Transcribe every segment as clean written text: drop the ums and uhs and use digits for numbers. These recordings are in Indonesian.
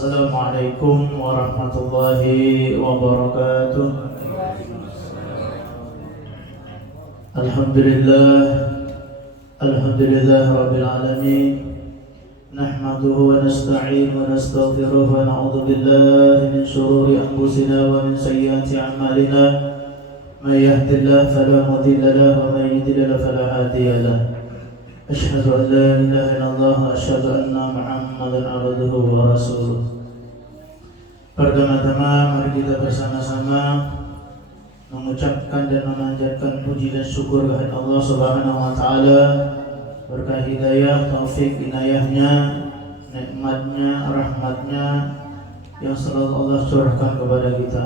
Assalamualaikum warahmatullahi wabarakatuh. Alhamdulillah rabbil alamin. Nahmaduhu wa nasta'in wa nastaghfiruh wa na'udzu billahi min shururi anfusina wa min sayyiati a'malina. May yahdihillahu fala mudilla lahu wa may yudlil fala hadiya lahu. Asyhadu an la ilaha illallah wa asyhadu anna Muhammadan abduhu wa rasuluh. Pertama-tama mari kita bersama-sama mengucapkan dan memanjatkan puji dan syukur kepada Allah Subhanahu wa taala, berkah hidayah, taufik, inayahnya, nikmatnya, rahmatnya yang selalu Allah curahkan kepada kita.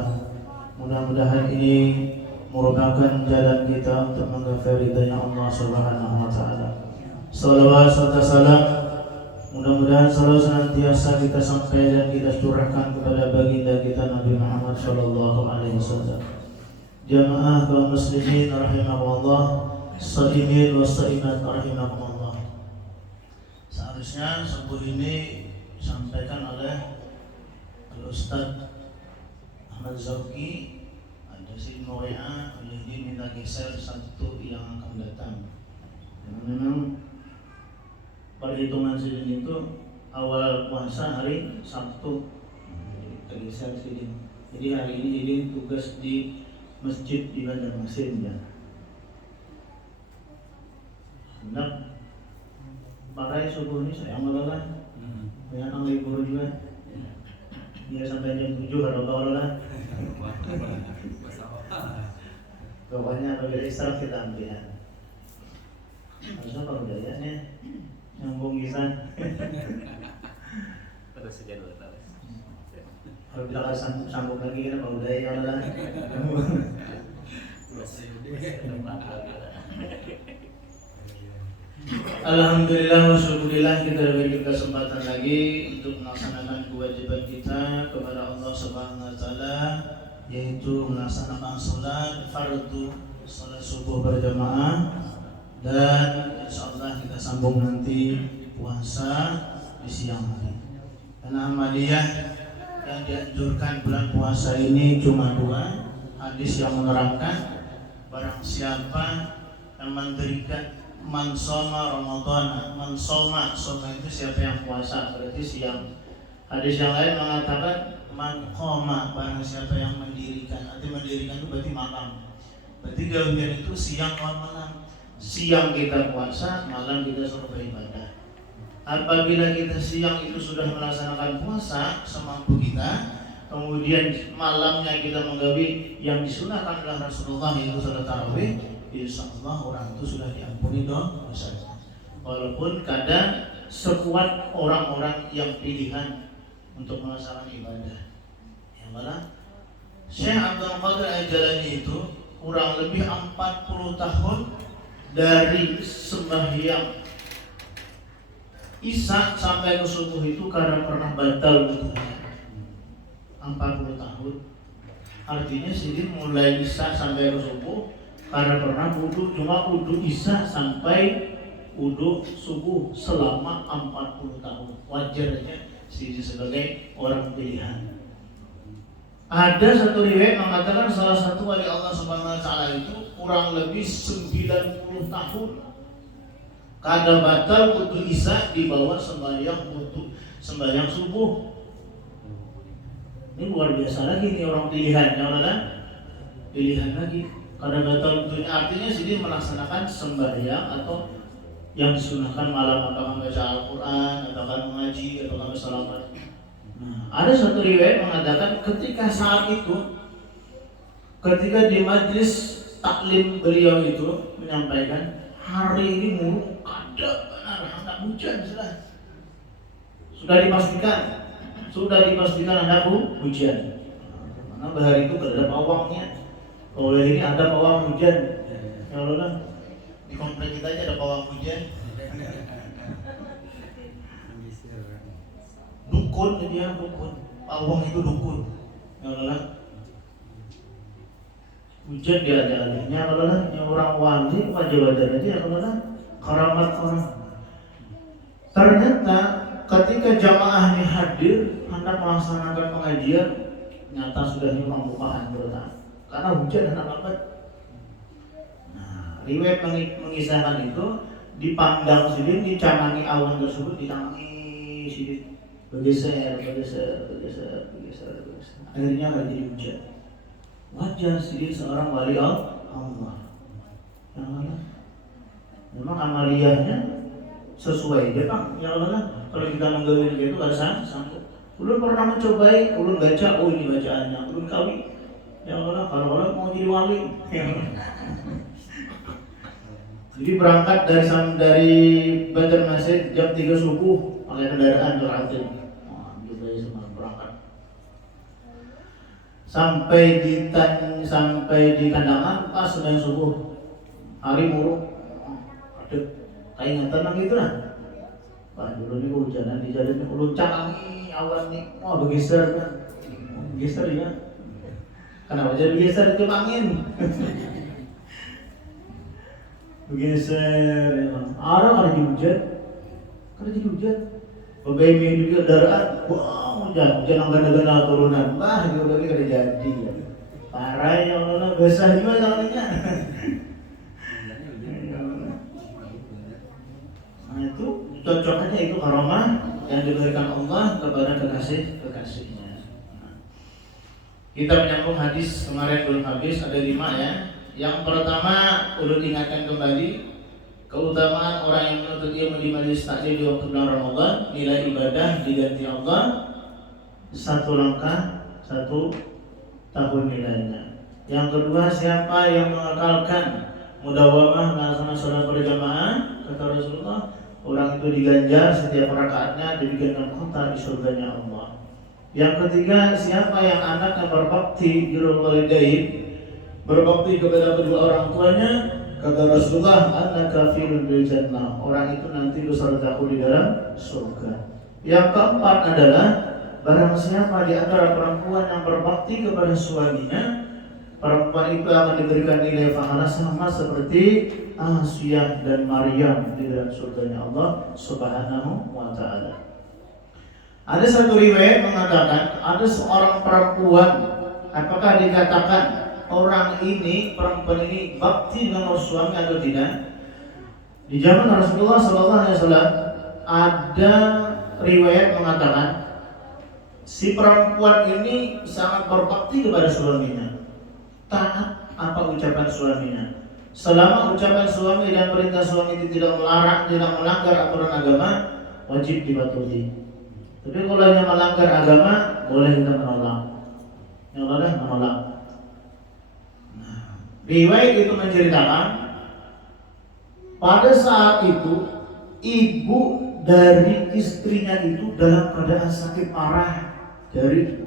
Mudah-mudahan ini merupakan jalan kita untuk menggapai ridhanya Allah Subhanahu wa taala. Salawat serta salam mudah-mudahan selalu senantiasa kita sampaikan dan kita curahkan kepada baginda kita Nabi Muhammad sallallahu alaihi wasallam. Jamaah kaum muslimin rahimakumullah, shaimin wa shaimat rahimakumullah. Seharusnya subuh ini disampaikan oleh Al-Ustaz Ahmad Zauki, ada si WA, oleh ini minta geser satu yang akan datang. Memang perhitungan sidin itu awal puasa hari Sabtu, tergeser sidin. Jadi hari ini jadi tugas di masjid di Banjarmasin ya. Hendak pakai subuh ini saya malah banyak yang libur juga. Dia sampai jam 7 kalau pokoknya apabila istirahat kita ambil ya. Harusnya kalau dayanya nyambung bisa. Terus saja dulu terus. Kalau kita sambung lagi kan kalau daya lah. Alhamdulillah wa syukurillah, kita diberi kesempatan lagi untuk melaksanakan kewajiban kita kepada Allah Subhanahu wa taala, yaitu melaksanakan salat fardu, salat subuh berjamaah, dan insyaallah kita sambung nanti puasa di siang hari. Karena amaliyah yang dianjurkan bulan puasa ini cuma 2 hadis yang menerangkan barang siapa yang mendirikan man shoma Ramadan, man shoma itu siapa yang puasa, berarti siang. Hadis yang lain mengatakan man qoma, barang siapa yang mendirikan. Arti mendirikan itu berarti malam. Berarti gabungan itu siang dan malam. Siang kita puasa, malam kita suruh beribadah. Apabila kita siang itu sudah melaksanakan puasa semampu kita, kemudian malamnya kita menggawi yang disunahkan oleh Rasulullah, yaitu salat tarawih, insyaallah orang itu sudah diampuni dosanya. Walaupun kadang sekuat orang-orang yang pilihan untuk melaksanakan ibadah. Yang mana Syekh Abdul Qadir Al-Jalani itu kurang lebih 40 tahun dari sembahyang Isya sampai ke subuh itu karena pernah batal wudunya. 40 tahun. Artinya sini mulai Isya sampai ke subuh karena pernah wudu, cuma wudu Isya sampai wudu subuh selama 40 tahun. Wajar aja sini sebagai orang pilihan. Ada satu riwayat mengatakan salah satu wali Allah Subhanahu wa taala itu kurang lebih 90 tahun kada batal wudu Isya di bawah sembahyang subuh. Ini luar biasa lagi nih orang pilihan, kan? Pilihan lagi. Kada batal wudunya, artinya sini melaksanakan sembahyang atau yang disunahkan malam, atau membaca Al-Quran, atau mengaji, atau salaman. Nah, ada satu riwayat mengatakan ketika saat itu, ketika di majlis taklim beliau itu menyampaikan hari ini mulu ada benar hendak hujan sudah dipastikan ada hujan. Karena hari itu ada pawangnya. Kalau ini ada pawang hujan. Kalau di komplek kita aja ada pawang hujan. Dukun dia dukun. Pawang itu dukun. Kalau hujan dia ada-adanya, kalau orang wali wajar-wajar aja, kalau karamat orang. Ternyata ketika jamaah ini hadir, hendak melaksanakan pengajian, nyata sudah nyumbang upahan bertahan karena hujan anak banget. Nah, riwayat mengisahkan itu dipandang sidin, dicanangi awan tersebut, dicanangi sidin, bergeser. Akhirnya hari jadi hujan. Wajar sidin seorang wali Allah. Ya Allah, memang amaliyahnya sesuai dia Pak. Ya Allah, kalau kita menggawe itu ada sanggup. Ulun pernah mencobai, ulun baca, oh ini bacaannya, ulun kawin. Ya Allah, kalau mau jadi wali. Ya Allah. Jadi berangkat dari Banjarmasin jam 3 subuh pakai kendaraan berarti. Gitu semua berangkat. Sampai di Kandangan pas sembahyang subuh. Hari muruk. Aduh, kayak ngetenang gitu lah. Pak, dulu ini hujanan di jalan ini ulun canangi awan nih. Wah, bergeser kan. Bergeser ya. Kenapa jadi bergeser itu angin? Bergeser emang. Ada hujan. Karena jadi hujan. Bagai juga kendaraan. Wah, hujan anggan-anggan turunan. Bah, dia udah kada jadi ya. Parah ya Allah, basah juga jalannya. Nah itu cocok aja itu karomah yang diberikan Allah kepada kekasih-kekasihnya. Kita menyambung hadis kemarin belum habis, ada 5 ya. Yang pertama, ulun ingatkan kembali keutamaan orang yang menuntut ilmu di majelis taklim di waktu bulan Ramadan, nilai ibadah diganti Allah 1 langkah 1 tahun nilainya. Yang kedua, siapa yang mengekalkan mudawamah melaksanakan sholat berjamaah, kata Rasulullah, orang itu diganjar setiap rakaatnya diberikan kota di surganya Allah. Yang ketiga, siapa yang anaknya berbakti birrul walidain, berbakti kepada kedua orang tuanya, kata Rasulullah, annaka kafilun bil jannah, orang itu nanti besertaku di dalam surga. Yang keempat adalah barang siapa di antara perempuan yang berbakti kepada suaminya, perempuan itu akan diberikan nilai pahala sama seperti Asyah dan Maryam di dalam surganya Allah Subhanahu wa ta'ala. Ada satu riwayat mengatakan ada seorang perempuan, apakah dikatakan orang ini, perempuan ini bakti dengan suami atau tidak? Di zaman Rasulullah SAW ada riwayat mengatakan si perempuan ini sangat berbakti kepada suaminya, taat apa ucapan suaminya. Selama ucapan suami dan perintah suami itu tidak melarang, tidak melanggar aturan agama, wajib dipatuhi. Tapi kalau hanya melanggar agama, boleh kita menolak. Yang boleh menolak. Nah, riwayat itu menceritakan pada saat itu ibu dari istrinya itu dalam keadaan sakit parah dari,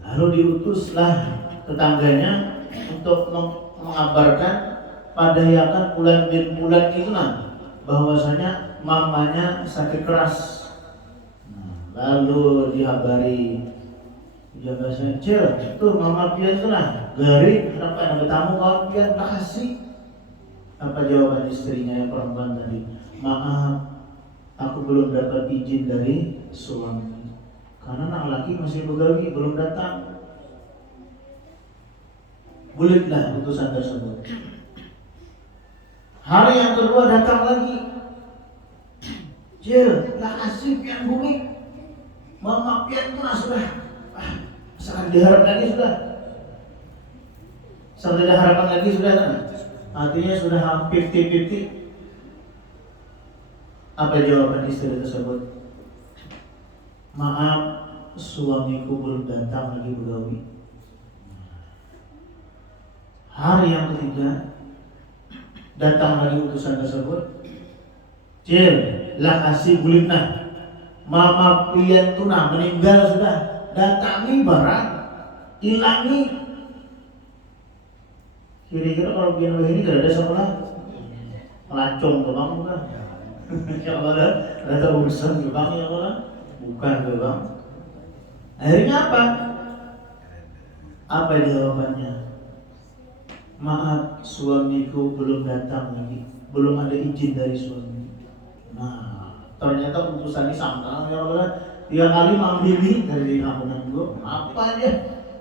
lalu diutuslah tetangganya untuk mengabarkan pada yakan bulan bin bulan itu bahwasanya mamanya sakit keras. Lalu dihabari jabasnya, "Cil, tuh mama pian tuh gari, kenapa yang bertamu kau pian tak kasih?" Apa jawaban istrinya yang perempuan tadi? "Maaf, aku belum dapat izin dari suami karena anak laki masih begawi, belum datang." Bulitlah putusan tersebut. Hari yang kedua datang lagi. "Cil, tak kasih pian bumi. Mama pian tuh sudah sangat diharap lagi sudah. Sangat diharapkan lagi sudah kan? Artinya sudah hampir 50-50. Apa jawaban istri tersebut? "Maaf, suamiku belum datang lagi begawi." Hari yang ketiga datang lagi utusan tersebut. "Cil, lah kasih bulitna. Mama pian tuh meninggal sudah. Datangi barang, ilangi." Kira-kira kalau pian begini tidak ada sekolah, melacong ke bang bukan? Ya Allah, ada urusan ke bang ya Allah, bukan ke bang. Akhirnya apa? Apa jawabannya? "Maaf, suamiku belum datang lagi, belum ada izin dari suami." Nah, ternyata putusannya sama ya Allah, Tiga kali mang bibi dari kampungan gue, apa aja,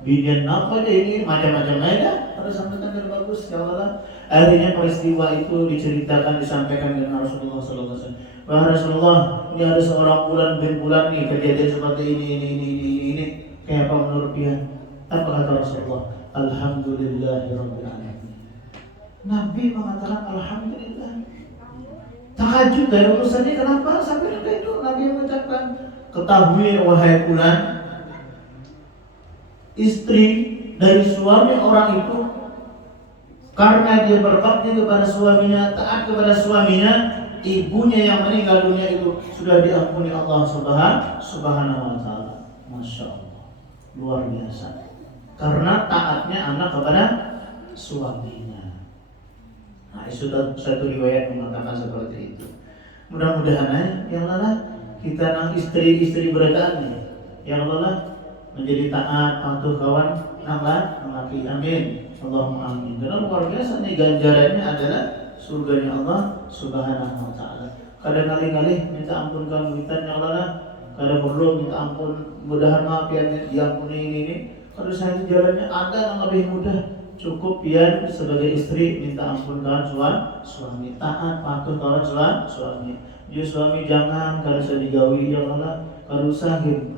binian apa aja ini macam-macam aja. Terus sampai tanda bagus, ya Allah. Akhirnya peristiwa itu diceritakan, disampaikan dengan Rasulullah SAW. Wah Rasulullah, ini ada seorang bulan bin bulan nih kejadian seperti ini. Kayak apa menurut dia? Apa kata Rasulullah? Alhamdulillahirabbil alamin. Nabi mengatakan alhamdulillah. Tahajud dari urusannya kenapa sampai itu Nabi mengucapkan, ketahui wahai bulan, istri dari suami orang itu karena dia berbakti kepada suaminya, taat kepada suaminya, ibunya yang meninggal dunia itu sudah diampuni Allah Subhanahu wa taala. Masya Allah, luar biasa. Karena taatnya anak kepada suaminya. Nah, sudah satu riwayat mengatakan seperti itu. Mudah-mudahan ya Allah kita nang istri berkatan ya Allah menjadi taat, patuh kawan nang laki. Amin. Allahumma amin. Karena luar biasa nih ganjarannya adalah surganya Allah Subhanahu wa taala. Kadang-kali minta ampun kamu kita ya Allah. Kadang perlu minta ampun, mudahan maaf ya diampuni ini. Kalau saya jalannya ada yang lebih mudah, cukup biar sebagai istri minta ampun kawan suami, taat patuh kawan suami. Dia suami jangan kalau saya digawi ya Allah, kalau sakit.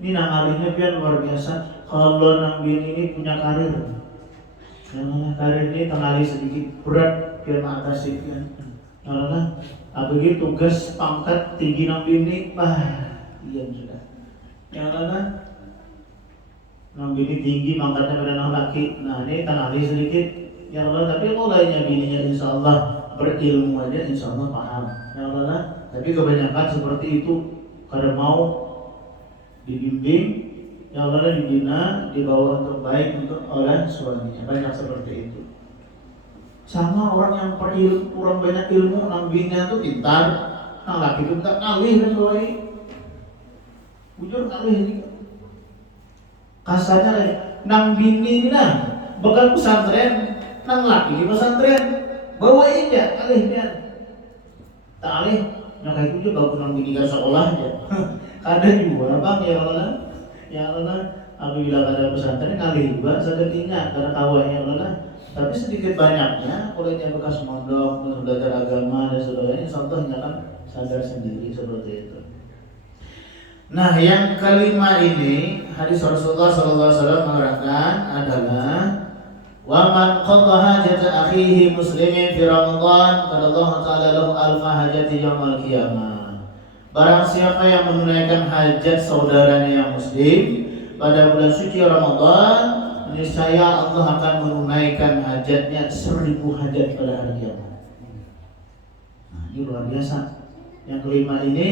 Ini nang alinya biar luar biasa. Kalau nang bini ini punya karir. Yang karir ini tengah sedikit berat biar mengatasi kan. Karena apalagi tugas pangkat tinggi nang bini, iya sudah. Yang mana nang bini tinggi pangkatnya pada nang laki. Nah ini tengah sedikit. Ya Allah, tapi mulainya bininya insya Allah berilmu aja, insya Allah paham. Ya Allah, tapi kebanyakan seperti itu karena mau dibimbing. Yang Allah dibina, dibawa untuk baik untuk oleh suaminya. Banyak seperti itu. Sama orang yang kurang banyak ilmu, nang bininya tuh pintar, nang laki itu tak ngalih dan doai. Bujur ngalih juga. Kasarnya lagi, nang bini ini nah, bekal pesantren, nang laki di pesantren, bawain ya, alihnya. Tak alih, nang itu juga bagus nang bini kan sekolah aja. Kadang juga, bang ya Allah. Ya Allah, apabila ada pesantren kali juga sadar ingat karena awalnya Allah. Tapi sedikit banyaknya, kalau yang bekas mondok, belajar agama dan sebagainya, contohnya kan sadar sendiri seperti itu. Nah, yang kelima ini hadis Rasulullah SAW menerangkan adalah wa man qadha hajata akhihi muslimin fi Ramadan qala Allah Ta'ala lahu alfa hajati yaumil qiyamah. Barang siapa yang menunaikan hajat saudaranya yang muslim pada bulan suci Ramadan, niscaya Allah akan menunaikan hajatnya 1000 hajat pada hari kiamat. Nah, ini luar biasa. Yang kelima ini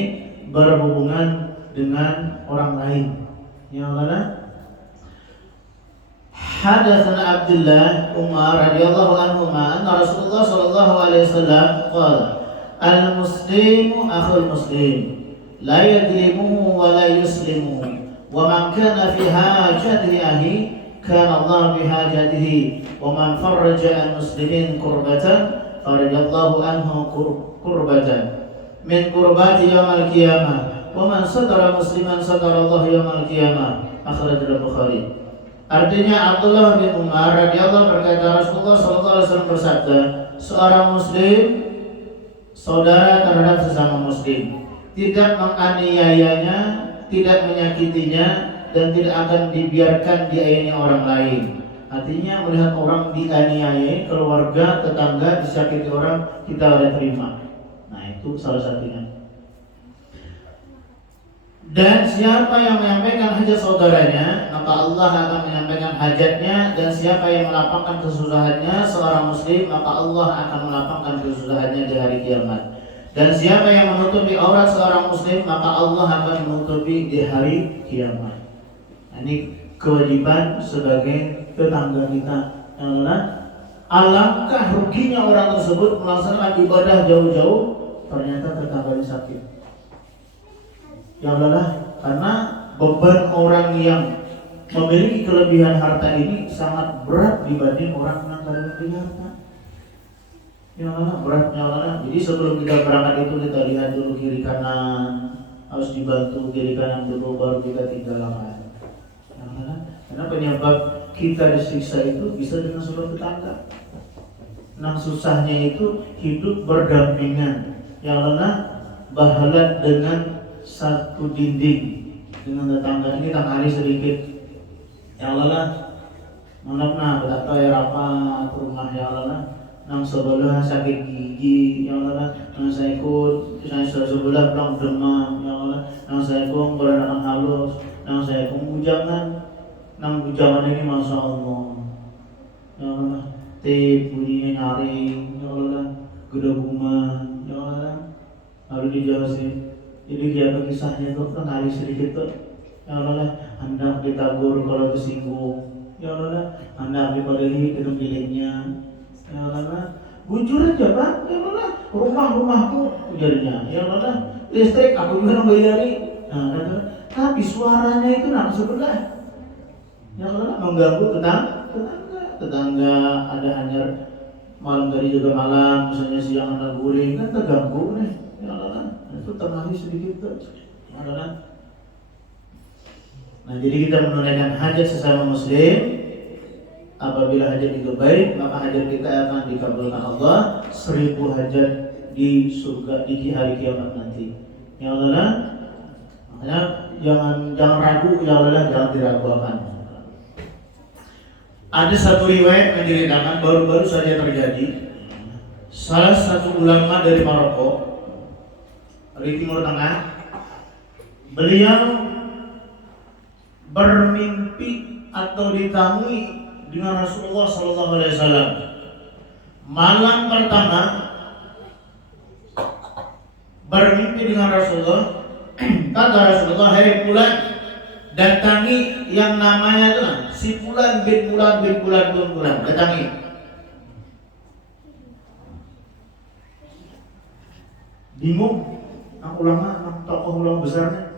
berhubungan dengan orang lain. Yang mana? Hadatsana Abdullah Umar radhiyallahu anhu anna Rasulullah sallallahu alaihi wasallam qala al-muslimu akhul muslim la yadlimuhu wa la yuslimuhu wa man kana fi hajatihi ahi kana Allah bi hajatihi wa man farraja al-muslimin kurbatan faradallahu anhu kurbatan min kurbati yaumil qiyamah wa man satara musliman satara Allah yaumil qiyamah akhrajul Bukhari. Artinya Abdullah bin Umar radhiyallahu berkata Rasulullah sallallahu alaihi wasallam bersabda, seorang muslim saudara terhadap sesama muslim, tidak menganiayanya, tidak menyakitinya, dan tidak akan dibiarkan dianiaya orang lain. Artinya melihat orang dianiaya, keluarga, tetangga disakiti orang, kita harus terima. Nah itu salah satunya. Dan siapa yang menyampaikan hajat saudaranya, maka Allah akan menyampaikan hajatnya. Dan siapa yang melapangkan kesusahannya seorang muslim, maka Allah akan melapangkan kesusahannya di hari kiamat. Dan siapa yang menutupi aurat seorang muslim, maka Allah akan menutupi di hari kiamat. Nah, ini kewajiban sebagai tetangga kita. Alangkah ruginya orang tersebut melaksanakan ibadah jauh-jauh, ternyata tetangganya sakit. Yang adalah karena beban orang yang memiliki kelebihan harta ini sangat berat dibanding orang yang tidak memiliki harta. Yang adalah beratnya adalah, jadi sebelum kita berangkat itu kita lihat dulu kiri kanan, harus dibantu kiri kanan dulu baru kita tinggalkan. Karena penyebab kita disiksa itu bisa dengan sebab tetangga. Nah susahnya itu hidup berdampingan. Yang lainnya bahalat dengan satu dinding dengan tetangga. Ini tangali sedikit. Yang lainnya mana berapa ya rapat rumah yang lainnya. Nang sebelah sakit gigi, yang lainnya nang saya ikut, saya sebelah pulang demam, yang lainnya nang saya ikut beranak halus, nang saya ikut bujangan, nang bujangan ini masya Allah, yang lainnya teh bunyinya nyaring, yang lainnya gedagungan, yang lainnya lalu dijelasin. Jadi dia kisahnya tuh kan hari sedikit tuh, yang lainnya hendak ditagur kalau tersinggung, yang lainnya hendak dipadahi dengan miliknya. Ya mana bujur aja Pak, ya mana rumahku jadinya, ya mana listrik aku juga bayari. Nah, tapi suaranya itu nak sebelah, ya mana mengganggu tetangga ada hanya malam tadi juga malam, misalnya siang ada guling kan terganggu nih, ya mana itu tengahi sedikit tuh, ya mana. Nah jadi kita menunaikan hajat sesama muslim. Apabila hajat itu baik, maka hajat kita akan dikabulkan Allah 1000 hajat di surga di hari kiamat nanti. Ya Allah, makanya jangan ragu, ya Allah, jangan diragukan. Ada satu riwayat menceritakan baru-baru saja terjadi. Salah satu ulama dari Maroko, dari Timur Tengah, beliau bermimpi atau ditemui dengan Rasulullah SAW. Malam pertama bermimpi dengan Rasulullah. Kata Rasulullah, "Hai Fulan, datangi yang namanya itu si Fulan bin Fulan bin Fulan bin Fulan, datangi." Bingung, ulama, tokoh ulama besarnya.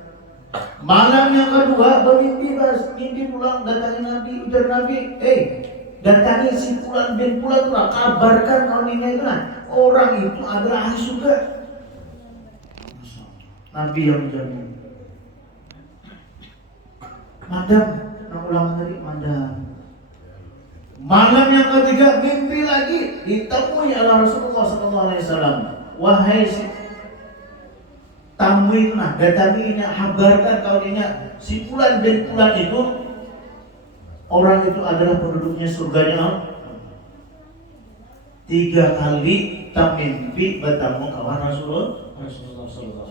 Malam yang kedua bermimpi mimpi pulang datangi Nabi, ujar Nabi, datangi si Fulan bin Fulan itu, kabarkan kawannya itu lah, orang itu adalah ahli surga. Nabi yang menjamin. Madam, ulama tadi madam. Malam yang ketiga mimpi lagi ditemui oleh Rasulullah SAW. Wahai si tamu itu nah, datanginya, habarkan kawannya si Fulan bin Fulan itu, orang itu adalah penduduknya surganya. 3 kali tak mimpi bertemu kawan Rasulullah SAW.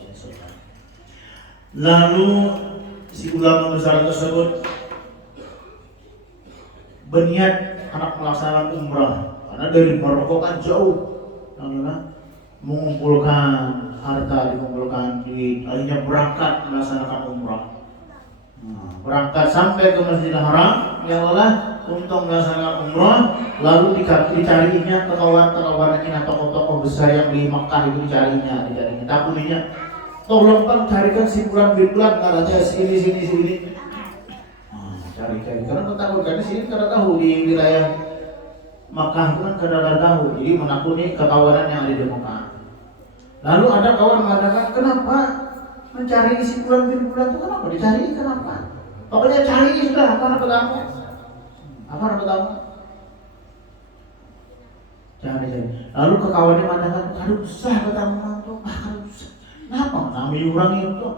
Lalu si ulama besar tersebut berniat anak melaksanakan umrah karena dari Maroko kan jauh, mengumpulkan harta, dikumpulkan duit, akhirnya berangkat melaksanakan umrah. Berangkat sampai ke Masjidil Haram, ya Allah, untuk melaksanakan umrah, lalu dicarinya ke kawan-kawannya, tokoh-tokoh besar yang di Makkah itu dicarinya, takutnya, tolong Pak carikan si Fulan bin Fulan, katanya sini. Cari, karena ketakutan di sini karena tahu di wilayah Makkah itu kan kadang tahu, jadi menakuni kekawanan yang ada di Makkah. Lalu ada kawan mengatakan, kenapa mencari si Fulan bin Fulan itu, kenapa dicari, kenapa? Pokoknya cari sudah, apa ketemu? Cari. Lalu kawannya mengatakan, aduh susah ketemu mantu, susah. Kenapa? Namanya orang itu.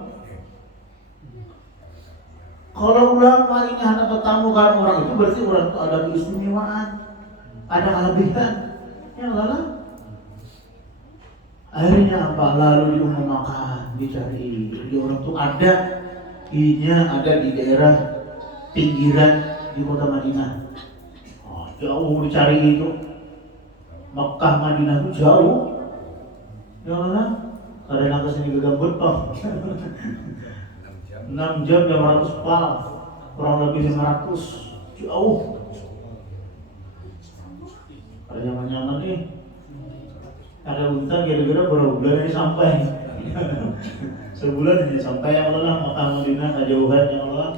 Kalau ulama ini hanya ketemu kan orang itu, berarti orang itu ada keistimewaan, ada kelebihan. Ya lalu akhirnya apa? Lalu diumumkan, dicari. Jadi orang itu ada, ada di daerah pinggiran di kota Madinah. Jauh dicari itu. Makkah Madinah itu jauh. Ya kan? Karena kesini gegambut toh. 6 jam 500 pal, kurang lebih 500, jauh. Ada nyaman-nyaman nih. Ada unta kira-kira berapa bulan ini sampai. Sebulan ini sampai, ya Allah, Makkah Madinah kejauhan, ya Allah.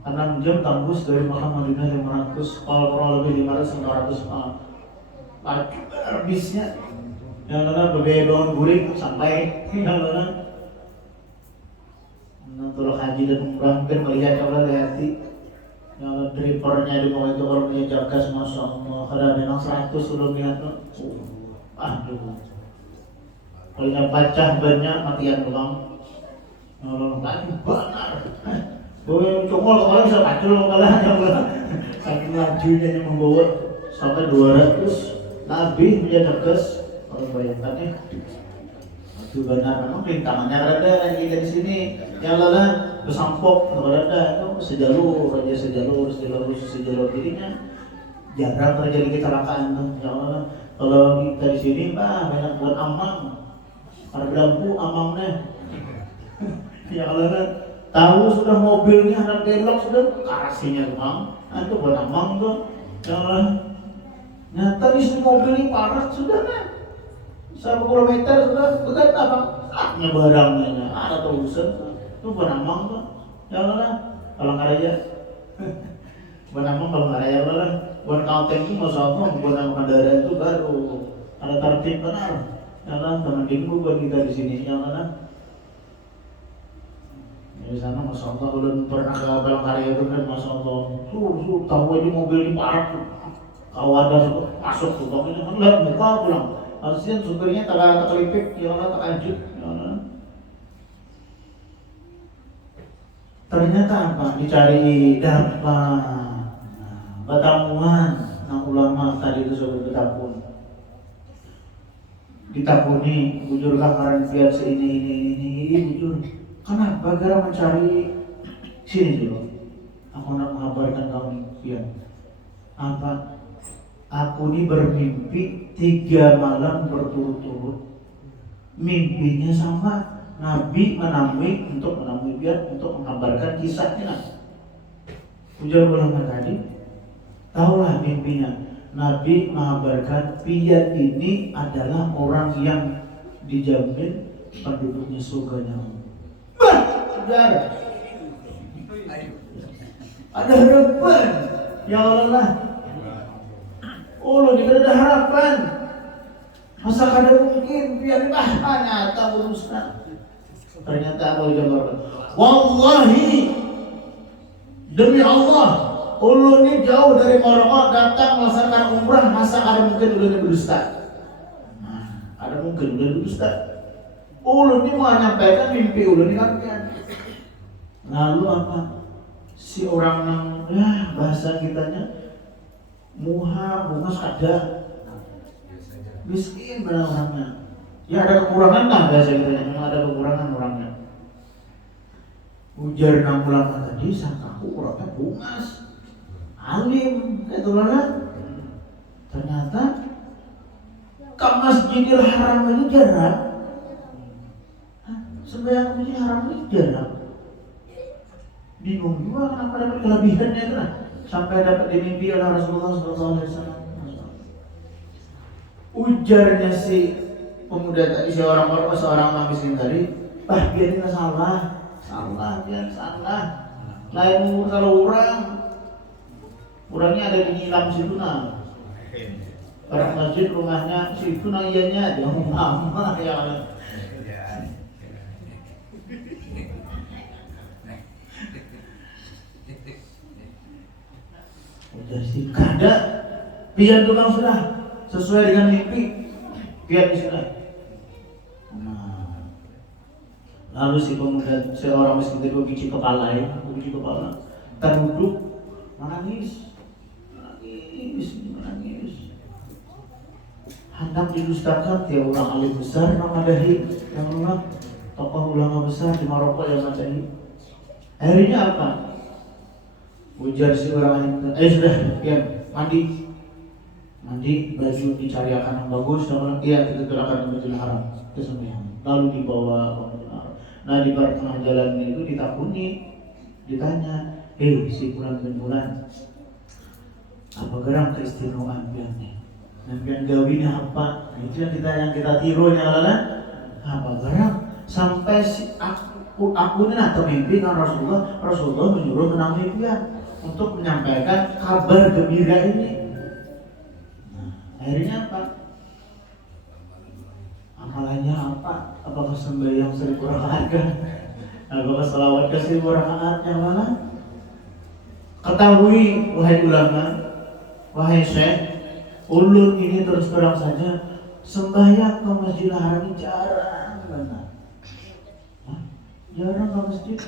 6 jam tembus dari Makkah Madinah 500 pal, kurang lebih 500 pal. Habisnya, ya Allah, berbeda daun guling sampai, ya Allah. Nonton haji dan umrah mungkin melihat kalau lihati yang drivernya di bawah itu orang punya jagas, masya Allah, ada memang 100 sudah lihat tuh. Aduh, kalau pecah banyak matian doang. Nolong lagi benar. Gue cuma kemarin bisa pacul malah yang saking lajunya yang membawa sampai 200 lebih punya jagas. Kalau bayangkan ya. Itu benar, memang rintangannya ada lagi dari sini. Yang lain kesampok, kalau ada itu sejalur aja, sejalur jadinya jarang terjadi kecelakaan tuh. Kalau kita di sini banyak buat amang, ada lampu amangnya. Ya kalau tahu sudah mobilnya anak belok sudah kasihnya bang, itu buat amang tuh. Jangan nyata di sini mobil ini parah sudah kan. 1 kilometer sudah dekat apa? Haknya barangnya ada tulisan itu benamang tuh, janganlah kalau ngaraya, benamang kalau ngaraya lah, buat kalteng itu masya Allah, buat nama kendaraan itu baru ada tertib benar, jangan teman minggu buat kita di sini, janganlah. Di sana masya Allah udah pernah ke Palangkaraya itu kan masya Allah, tahu aja mobil ini parah tuh, kalau ada masuk tuh, kalau ini lihat muka pulang. Harusnya supirnya tak kelipik, ya Allah tak lanjut, ya Allah. Ternyata apa? Dicari dapat batamuan. Nah ulama tadi itu sudah bertakun. Ditakuni, bujur kakaran biar ini bujur. Kenapa gara mencari sini dulu? Aku nak mengabarkan kamu biar apa? Aku ini bermimpi 3 malam berturut-turut. Mimpinya sama Nabi menemui biar untuk mengabarkan kisahnya. Ujar ulama tadi, tahulah mimpinya. Nabi mengabarkan pian ini adalah orang yang dijamin penduduknya surganya. Saudara, ada harapan. Ya Allah. Oh, tidak ada harapan. Masa kada mungkin biar nyata urusnya. Ternyata Allah jawab, wallahi demi Allah, ulun ini jauh dari Maroko datang melaksanakan umrah, masa kada mungkin ulun berdusta. Ada mungkin ulun berdusta. Ulun ini mau menyampaikan mimpi ulun ini kan. Lalu apa? Si orang yang bahasa kitanya bunga ada miskin benar orangnya. Ya ada kekurangan lah biasa gitu ya, memang ada kekurangan orangnya. Ujar nang ulama tadi, sangkaku orangnya bungas, alim, kayak itu kan. Ternyata ke Masjidil Haram ini jarang. Sembahyang Masjidil Haram ini jarang. Bingung juga kenapa dapat kelebihannya itu lah. Sampai dapat dimimpi oleh Rasulullah SAW. Ujarnya si pemuda tadi, seorang miskin tadi, dia ini salah, dia salah. Lain kalau orangnya ada di nyilam situ nah. Orang masjid rumahnya situ nah ianya dia mama ya. Jadi kada pian tukang sudah sesuai dengan mimpi pian sudah. Lalu si pemuda seorang miskin itu biji kepala terduduk menangis. Hendak didustakan tiap orang alim besar namadahi yang ulama tokoh ulama besar di Maroko yang madahi. Akhirnya apa? Ujar si orang ini, sudah, ya mandi, baju dicari akan yang bagus, dan kita akan ke Masjidil Haram, kesembilan. Lalu dibawa ke Masjidil Haram. Nah di tengah jalan itu ditakuni, ditanya, si bulan, apa gerak keistimewaan piannya? Dan pian gawinya apa? Nah, itu yang kita tiru nyala apa gerak? Sampai si aku ini atau mimpi kan Rasulullah menyuruh menangis pian untuk menyampaikan kabar gembira ini. Nah, akhirnya apa? Amalannya apa? Apakah sembahyang 1000 rakaat? Apakah salawat ke 1000 rakaat yang mana? Ketahui wahai ulama, wahai syekh, ulun ini terus terang saja sembahyang ke Masjidil Haram ini jarang benar. Jarang ke masjid.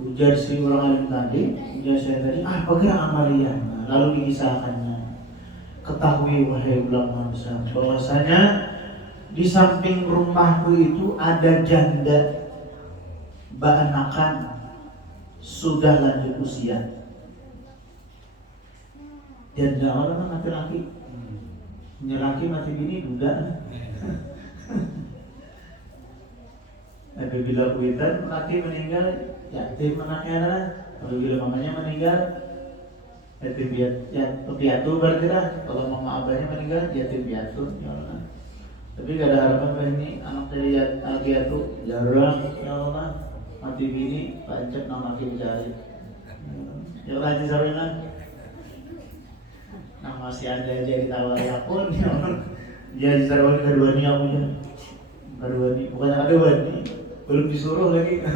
Ujar si orang alim tadi, ujar saya tadi, bagaimana amalia? Lalu dikisahkannya. Ketahui wahai ulama besar, bahwasanya di samping rumahku itu ada janda baanakan sudah lanjut usia. Janda orang laki-laki, laki mati bini duda. Apabila kuitan laki meninggal, yatim anaknya. Apabila mamanya meninggal, yatim piatu berarti lah. Kalau mama abahnya meninggal, yatim piatu. Ya Allah. Tapi gak ada harapan ini anak dari piatu jarang. Ya Allah. Mati bini, pancet nama laki mencari. Ya Allah Haji Sarwina. Nah masih ada aja ditawari akun. Ya Haji Sarwina kedua ni aku je. Kedua ni, bukan ada wani. Belum disuruh lagi.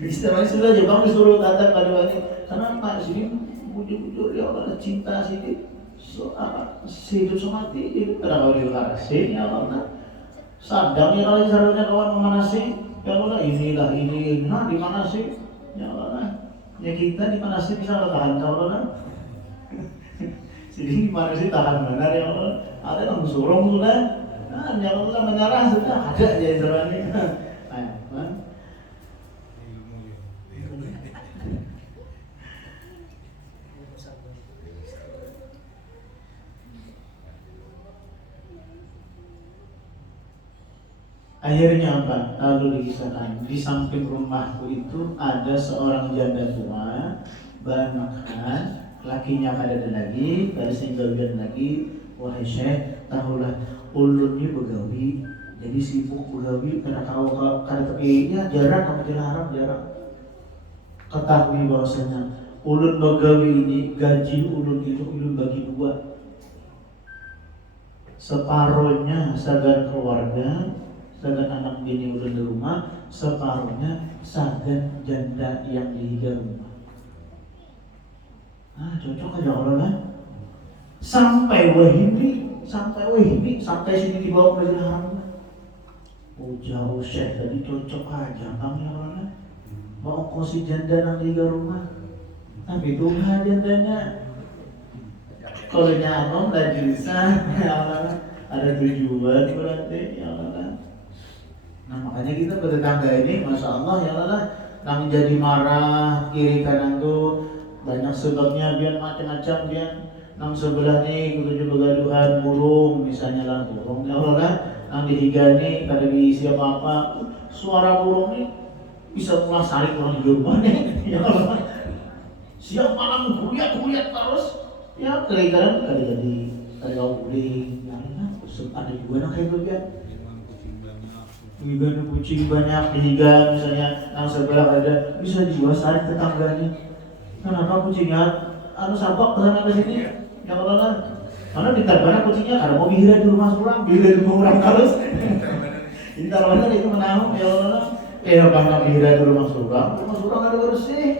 Istilahnya sudah aja bang disuruh datang kedua ni. Kenapa sini bujur-bujur ya Allah cinta sini. So apa? Hidup semati itu kadang kali dilarasi ya Allah. Sadangnya kali Sarwina kawan memanasi. Ya Allah inilah ini. Nah di mana sih? Ya Allah. Ya kita di mana sih bisa tahan ya Allah. Jadi di mana sih tahan benar ya Allah. Ada yang surong sudah. Nah, ya Allah menyerah sudah ada ya Sarwina. Akhirnya apa? Lalu dikisahkan di samping rumahku itu ada seorang janda tua bahan makan, lakinya kada ada lagi, kada sehingga lagi. Wahai syekh, tahulah ulun ni begawi, jadi sibuk begawi karena kada tepinya jarang ke Masjidil Haram jarang. Ketahui bahwasanya ulun begawi ini gaji ulun itu ulun bagi dua, separuhnya sagan keluarga, sagan anak bini ulun di rumah, separuhnya sagan janda yang dihiga rumah. Cocok aja kalau lah. Sampai wahimi, sampai sini dibawa ke Masjidil Haram. Jauh syekh tadi cocok aja bang ya Allah. Mau kosi janda yang dihiga rumah. Tapi Tuhan jandanya. Kalau nyaman dan bisa, ya Allah. Ada tujuan berarti ya Allah. Nah makanya kita bertetangga ini, masya Allah ya Allah, nang jadi marah kiri kanan tuh banyak sebabnya biar macam-macam biar nang sebelah nih kudu begaduhan burung misalnya lah burung ya Allah nang dihiga nih kada diisi apa-apa suara burung nih bisa mulai saling orang di rumah nih ya Allah siap malam kuliah terus ya kira-kira kada jadi kada kau beli ya Allah ada juga nang kayak begitu. Dihiga kucing banyak, dihiga misalnya nang sebelah ada bisa dijual saling tetangganya. Kenapa kucingnya? Sabak kesana ke sini. Ya Allah mana diterbana kucingnya karena mau bihira di rumah surang, bihira di rumah orang halus. Diterbana itu menang. Ya Allah bangga bihira di rumah surang ada bersih.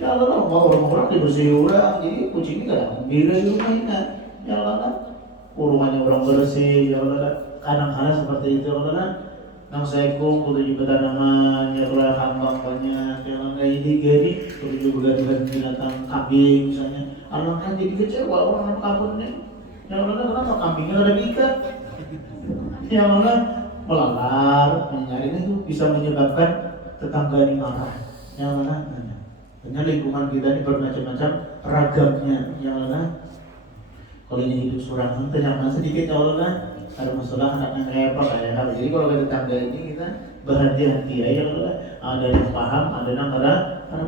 Ya Allah mau orang dibersih orang, jadi kucingnya kadang bihira di rumahnya. Ya Allah rumahnya orang bersih. Ya Allah kadang-kadang seperti itu. Ya Allah nang sekum kudu juga tanaman ya kalau kambang banyak ya nang ini gini kudu juga dengan binatang kambing misalnya orang kan jadi kecewa orang kampung ini ya Allah kenapa kambingnya ada ikat ya Allah melanggar menyari itu bisa menyebabkan tetangga ini marah ya Allah hanya lingkungan kita ini bermacam-macam ragamnya ya Allah kalau ini hidup surangan tenyaman sedikit ya Allah ada masalah anak yang kayak apa. Jadi kalau kita tetangga ini kita berhati-hati ya Allah. Ada yang paham, ada yang kada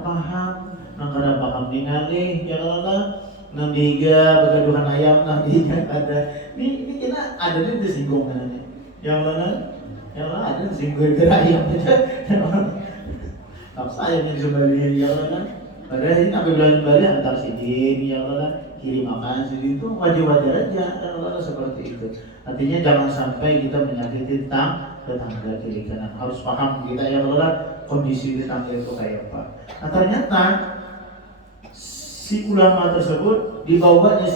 paham, yang kada paham ningali ya Allah. Nang diga begaduhan ayam nang diga ada. Ini kita ada di disinggung namanya. Ya Allah ada disinggung ayam aja. Tak saya yang kembali ya Allah. Padahal ini apabila kembali antar sini, ya Allah kirim makan sini itu wajar-wajar aja, ya Allah seperti itu. Artinya jangan sampai kita menyakiti tetangga kiri kanan. Harus paham kita ya Allah kondisi tetangga itu kayak apa. Nah ternyata si ulama tersebut dibawanya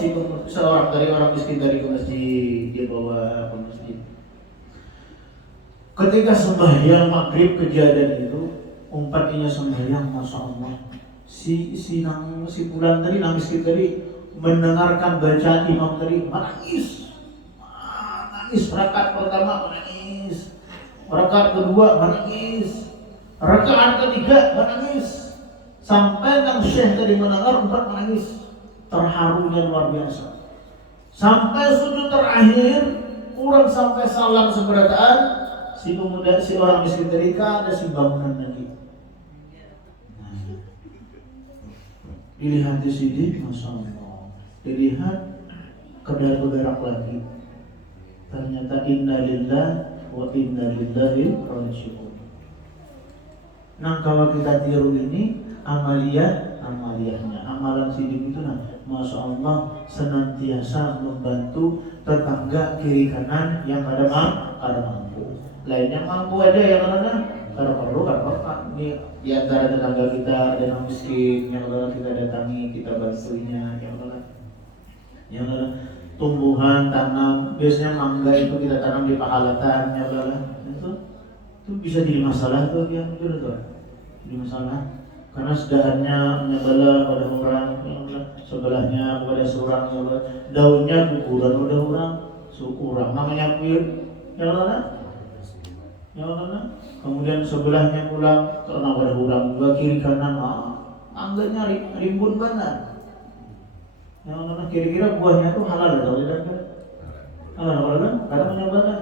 seorang dari orang miskin dari ke masjid, dia bawa ke masjid. Ketika sembahyang maghrib kejadian itu, umpatnya sembahyang, masya Allah. Si pulang tadi, miskin tadi mendengarkan bacaan imam tadi menangis, rakaat pertama menangis, rakaat kedua menangis, rakaat ketiga menangis, sampai yang syekh tadi mendengar 4 menangis, terharunya luar biasa. Sampai sujud terakhir, kurang sampai salam seberataan, si orang miskin tadi ada si bangunan lagi. Dilihat di sini, masya Allah. Dilihat bergerak lagi. Ternyata inna lillah wa inna ilaihi raji'un. Nah kalau kita tiru ini amaliyahnya, amalan sidik itu masya Allah senantiasa membantu tetangga kiri kanan yang ada mampu. Lainnya mampu aja yang kalau perlu ini di antara tetangga kita ada yang miskin, yang kita datangi, kita bantuinya, yang tumbuhan tanam, biasanya mangga itu kita tanam di pahalatan, itu bisa jadi masalah tuh ya, betul tuh, jadi masalah karena sedahannya menyebelah pada orang, sebelahnya pada seorang, daunnya guguran pada orang, kurang namanya kuil, kemudian sebelahnya pulang karena pada orang juga kiri kanan angganya rimbun banget. Yang kira-kira buahnya tuh halal atau tidak? Halal kan? Karena menyebelah.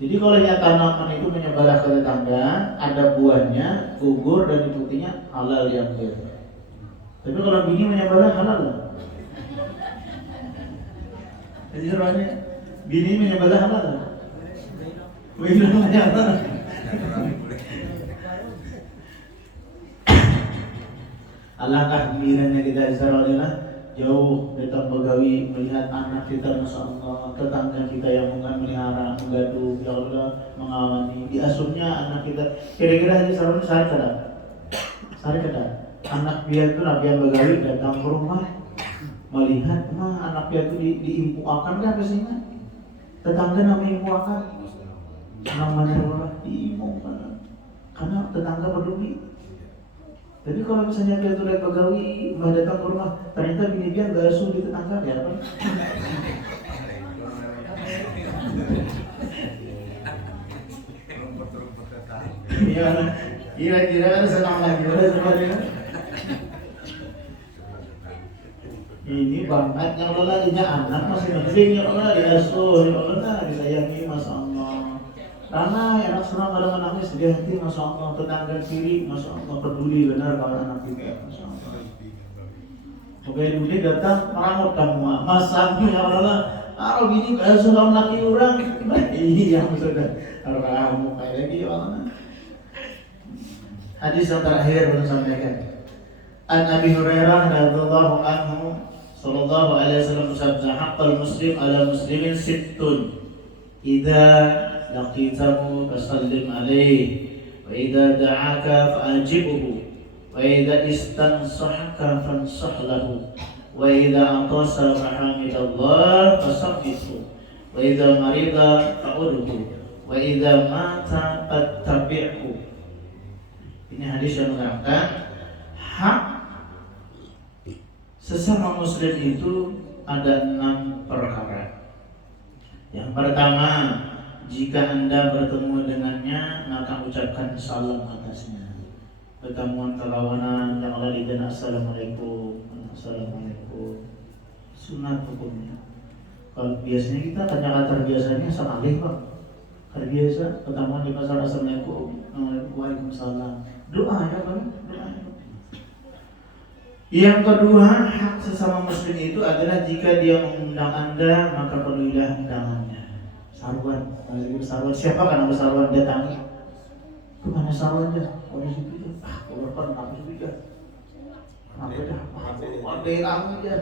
Jadi kalau tanaman itu menyebelah ke tetangga, ada buahnya, gugur dan diputinya halal diambil. Tapi kalau bini menyebelah halal. Jadi seruannya bini menyebelah halal. Alangkah gembiranya kita Israelina jauh datang begawi melihat anak kita, masya Allah, tetangga kita yang memelihara, menggaduh, ya Allah, mengawani, diasuhnya anak kita. Kira-kira haji Saroni sehari kada anak dia itu nabi yang begawi datang ke rumah melihat anak dia itu diimpuakan kan biasanya tetangga namanya impuakan. Namanya orang diimumkan karena tetangga peduli. Jadi kalau misalnya dia tuh lagi begawi, mau datang ke rumah, ternyata bini dia nggak asuh di tetangga, ya kan? Iya, kira-kira kan senang lagi sebenarnya. Ini banget yang lelahnya anak masih penting, yang lelah diasuh, yang lelah disayangi, masya Allah. Karena anak senang pada menangis di hati, masya Allah, tetangga kiri, masya Allah, peduli benar kalau anak kita, masya Allah. Oke, ini datang meramut kamu, masaknya ya Allah, kalau gini sudah laki orang, iya sudah, kalau kamu kayak lagi ya Allah. Hadis yang terakhir belum sampaikan. An Abi Hurairah radhiyallahu anhu, sallallahu alaihi wasallam bersabda, haqqal muslim ala muslimin sittun. Idza laqitahu fasallim alaihi wa idza da'aka fa'ajibhu wa idza istansahaka fansah lahu wa idza atasa fahamidallah fasabbihhu wa idza marida fa'udhu wa idza mata fattabi'hu. Ini hadis yang mengatakan hak sesama muslim itu ada 6 perkara. Yang pertama, jika Anda bertemu dengannya, maka ucapkan salam atasnya. Pertemuan kawanan yang Allah dijana assalamualaikum, assalamualaikum. Sunat hukumnya. Kalau biasanya kita kata-kata biasanya samalih Pak. Terbiasa pertemuan di pasar assalamualaikum, waalaikumsalam. Doa ya Pak, doa. Yang kedua, hak sesama muslim itu adalah jika dia mengundang Anda, maka penuhilah undangannya. Sarwan, sarwan siapa kan nama sarwan datangi? Kemana sarwannya? Oh di situ. Keluar aku sudah. Apa dah? Wadai kamu aja.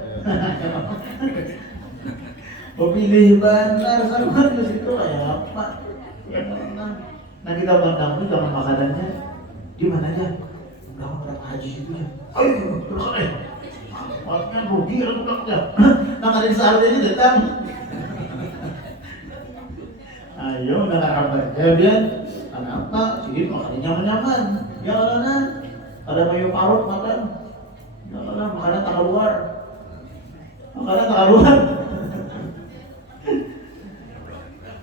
Pemilih benar sama di situ kayak apa? Ya mana? Nah kita pandang itu zaman makanannya di mana aja? Udah haji situ ya. Ayo terus Maksudnya rugi kalau bukan ya. Nah ada di saat ini datang. Ayo udah kabar dia kenapa? Jadi makan nyaman-nyaman. Ya Allah ada mayu parut makan. Ya Allah makanan tak keluar. Makanan tak keluar.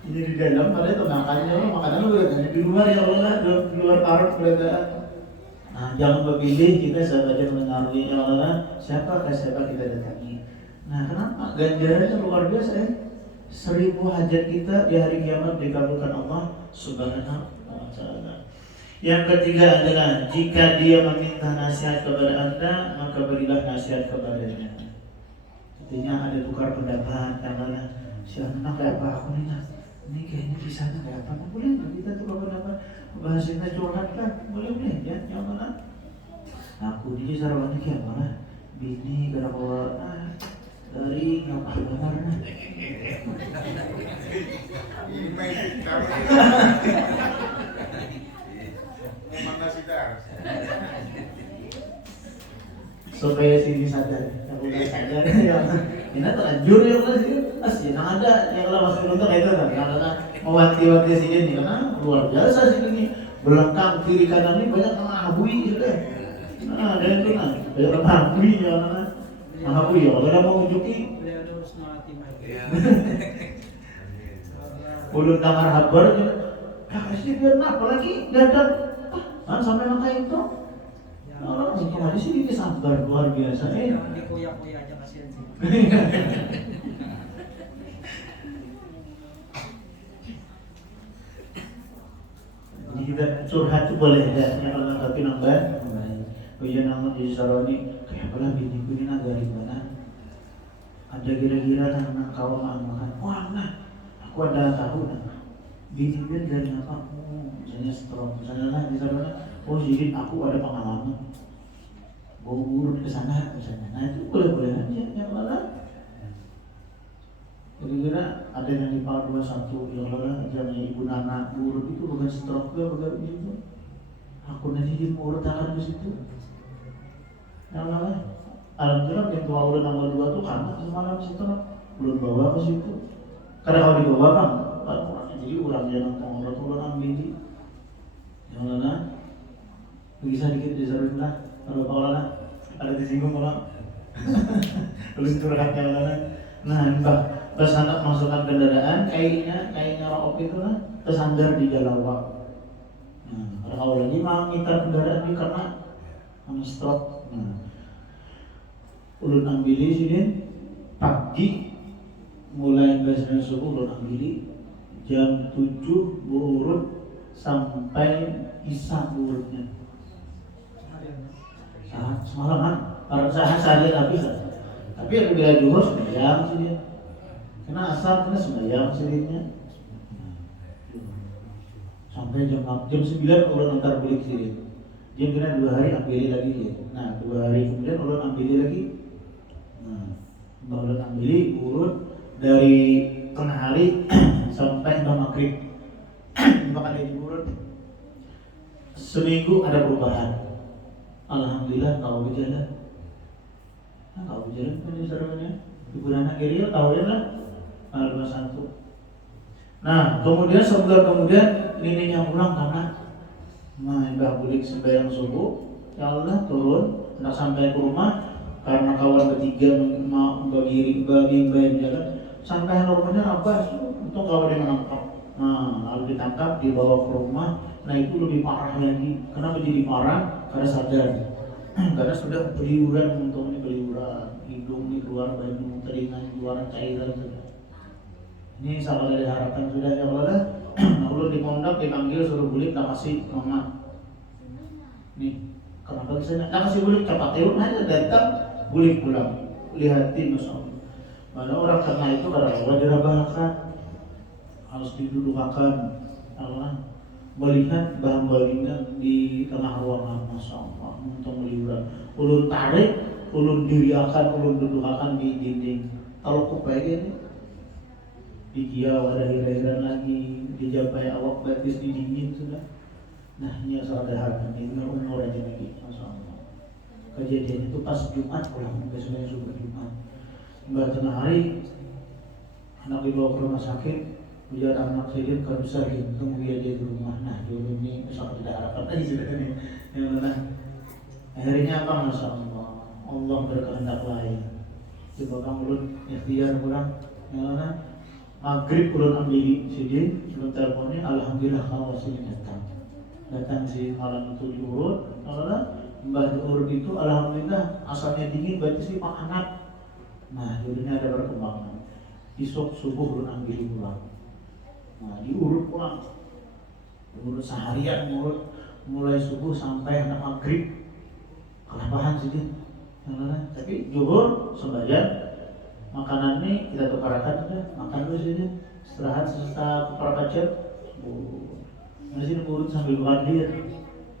Ini di dalam ada itu makanan lu berada di luar ya Allah di luar parut berada. Nah, jangan berpilih kita sahaja menaruhi ya Allah siapa kita datangi. Nah kenapa ganjarannya luar biasa ya. 1000 hajat kita di hari kiamat dikabulkan Allah Subhanahu wa Ta'ala. Yang ketiga adalah jika dia meminta nasihat kepada Anda, maka berilah nasihat kepadanya. Artinya ada tukar pendapat, karena si anak kayak apa aku nih, ini kayaknya kisahnya kayak apa? Boleh nggak kita tukar pendapat? Bahasanya curhat kan? Boleh ya, yang mana? Aku di sarawannya kayak mana? Bini karena bawa dari yang benar. Supaya sini sadar, aku nggak sadar ya. Ini terlanjur ya masih yang ada yang kalau masuk nonton itu kan, karena mewanti-wanti sini nih karena luar biasa sih ini belakang kiri kanan ini banyak menghabui sudah. Nah ada itu banyak menghabui ya karena menghabui ya kalau mau unjuki. Ulun kamar habar, kasih dia apa lagi datang, kan sampai makan itu. Allah untuk hadis ini sabar luar biasa. Jangan dikoyak-koyak aja kasihan sih. Jadi kita curhat itu boleh ya, kalau tapi nambah. Ujian namun di saroni kayak apa bini ini nagari mana? Ada kira-kira nang kawan makan. Wah nah, aku ada tahu nah. Bini dari apa? Misalnya stroke, misalnya di saroni. Oh jadi aku ada pengalaman. Bawa urut ke sana misalnya. Nah itu boleh-boleh aja yang malah. Kira-kira ada yang di Pak 21 yang malah jamnya ibu Nana urut itu bukan stroke bukan itu. Aku nanti di urut akan ke situ. Yang malah alhamdulillah yang tua urut nomor 2 tuh karena semalam situ belum bawa ke situ. Karena kalau dibawa kan jadi orang yang nonton urut ambil yang mana bisa dikit diseruin lah kalau Paulana ada disinggung orang terus curhat yang mana nah pas anak masukkan kendaraan kayaknya rokok itu lah tersandar di jalan wak. Nah kalau lagi mau ngitar kendaraan ini karena stroke. Nah ulun ambili sini pagi mulai bahasa subuh ulun ambili jam 7 urut sampai isya urutnya. Semalaman, para sehari habis. Tapi apabila juhur sembahyang sih, karena asar kena sembahyang sihnya. Sampai jam 9 ulun antar balik sih. Dia kena 2 hari ambil lagi dia. Nah 2 hari kemudian ulun ambil lagi. Nah ulun ambil urut dari tengah hari sampai maghrib. Maka dia diurut. Seminggu ada perubahan. Alhamdulillah tahu berjalan. Nah, tahu berjalan kan saudara. Ibu anak kiri tahu ya lah. 21. Nah, kemudian sebulan kemudian nininya pulang karena mbah bulik sembahyang subuh. Ya Allah turun, nak sampai ke rumah karena kawan bertiga membagi berjalan sampai rumahnya apa? Untuk kawan yang menangkap. Nah, lalu ditangkap dibawa ke rumah. Nah itu lebih parah lagi. Kenapa jadi parah? Karena sadar. Karena sudah beliuran untuk beliuran, hidung ini keluar baju, telinga keluar cairan sudah. Ini salah dari harapan sudah ya Allah. Lalu di pondok dipanggil suruh bulik, tak kasih mama. Nih, kenapa bisa? Tak kasih bulik cepat turun aja datang bulik pulang. Lihatin masya Allah. Pada orang karena itu karena Allah dirabahkan harus didudukakan Allah. melihat bambalingan di tengah ruangan, masya Allah, untuk meliuran, ulun tarik, ulun diriakan, ulun dudukakan di dinding. Kalau kupaya ini, dikiau ada hira-hiran lagi, dijabai awak batis di dinding sudah. Nah ini asal ada ini umur aja lagi, masya Allah. Kejadian itu pas Jumat, pulang besoknya subuh Jumat. Mbak tengah hari, anak dibawa ke rumah sakit. Biar anak saya kalau bisa tunggu dia di rumah. Nah dulu ini sangat tidak harapkan lagi sudah ini. Akhirnya apa, masya Allah, Allah berkehendak lain. Coba kamu ulun ikhtiar kurang, maghrib ulun ambil sidin, ulun teleponnya, alhamdulillah kalau sini datang si malam itu diurut, mbah diurut itu alhamdulillah asalnya dingin, berarti sih makanan. Nah dulunya ada perkembangan. Besok subuh ulun ambil pulang. Nah diurut pulang, urut seharian, urut mulai subuh sampai anak maghrib, kelapahan sih, tapi zuhur sembahyang, makanan ini kita tukarakan sudah, makan dulu sini, istirahat setelah beberapa jam, masih urut sambil mandir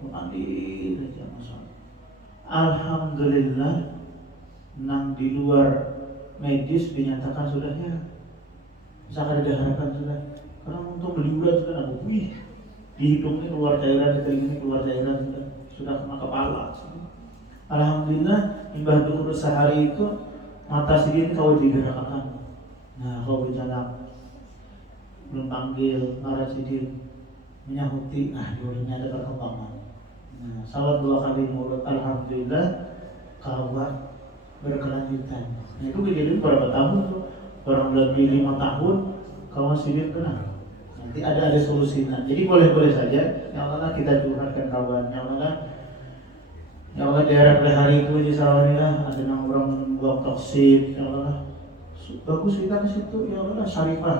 aja, masalah. Alhamdulillah, nang di luar medis dinyatakan sudahnya, sangat ada harapan sudah. Karena untuk meliuran sudah aku, di hidungnya keluar cairan, di telinganya keluar cairan sudah kena kepala. Alhamdulillah, imbah diurut sehari itu mata sidin kau digerakkan. Nah kau bicara, belum panggil marah sidin menyahuti. Nah dulunya ada perkembangan. Nah salat 2 kali mulut, alhamdulillah kawat berkelanjutan. Nah itu kejadian berapa tahun tuh? Kurang lebih 5 tahun kalau sidin kena. Nanti ada solusinya. Jadi boleh-boleh saja. Yang Allah kita curhatkan kawan. Yang Allah daerah hari itu di Sawarilah ada orang buang toksin. Yang Allah bagus kita ke situ. Yang Allah syarifah.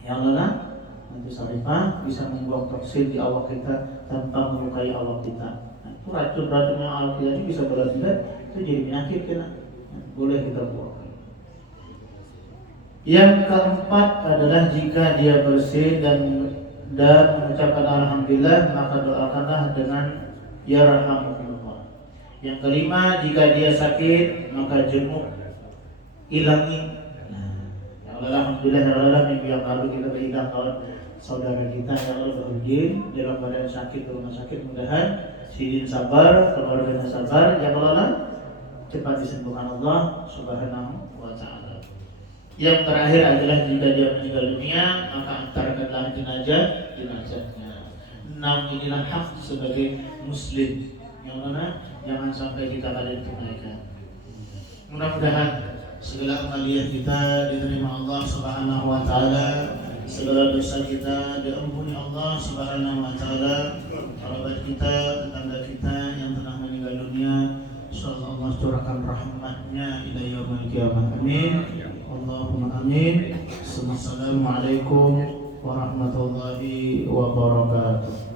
Yang Allah nanti syarifah bisa membuang toksin di awak kita tanpa melukai awak kita. Nah, itu racun-racun yang awak kita ini bisa berat-berat itu jadi penyakit kena. Nah, boleh kita buang. Yang keempat adalah jika dia bersih dan mengucapkan alhamdulillah, maka doakanlah dengan yarhamukallah. Yang kelima, jika dia sakit maka jenguk, ilangi. Nah, ya Allah, alhamdulillah, ya Allah, minggu yang lalu kita berhidang kawan saudara kita yang Allah berhujin dalam badan sakit di rumah sakit, mudahan sidin sabar, keluarganya sabar, ya Allah cepat disembuhkan Allah subhanahu wa ta'ala. Yang terakhir adalah jika dia meninggal dunia, maka antarkanlah jenazahnya. 6 inilah hak sebagai muslim yang mana jangan sampai kita kalian tunaikan. Mudah-mudahan segala amaliyah kita diterima Allah subhanahu wa ta'ala, segala dosa kita diampuni Allah subhanahu wa ta'ala, kerabat kita, tetangga kita yang telah meninggal dunia, insyaallah Allah curahkan rahmatnya ila yaumil qiyamah. Amin. Allahumma amin. Assalamualaikum warahmatullahi wabarakatuh.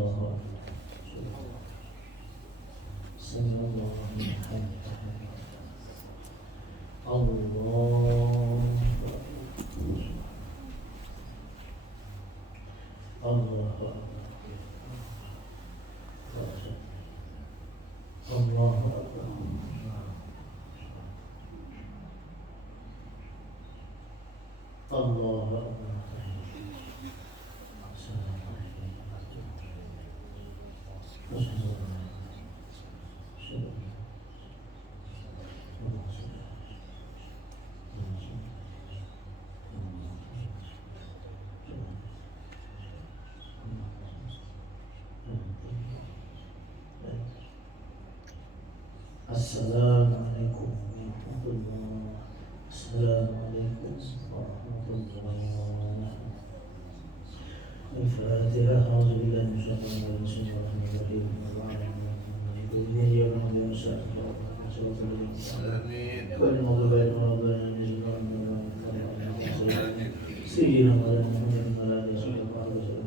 الله سمع الله لمن حمده الله الله الله الله السلام عليكم ورحمة الله. السلام عليكم ورحمة الله. الفاتحة. أعوذ بالله من الشيطان الرجيم. بسم الله الرحمن الرحيم. سيدنا محمد وعلى آله وصحبه وسلم.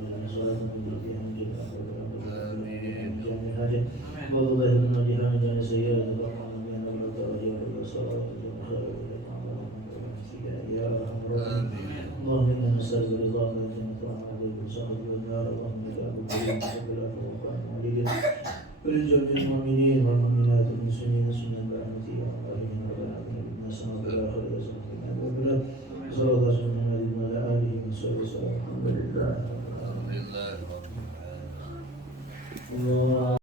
والله من وجهنا جل سيئات يا اللهم انا نسالك رضاك والجنة وعافيك وسخطك والنار. اللهم يا ابو الكريم صل على محمد ولجميع المؤمنين والمؤمنات والمسلمين والسنة برحمتك يا الراحمين رب العالمين. الناس بالاخر صلى الله عليه وسلم وعلى اله وصحبه وسلم. الحمد لله.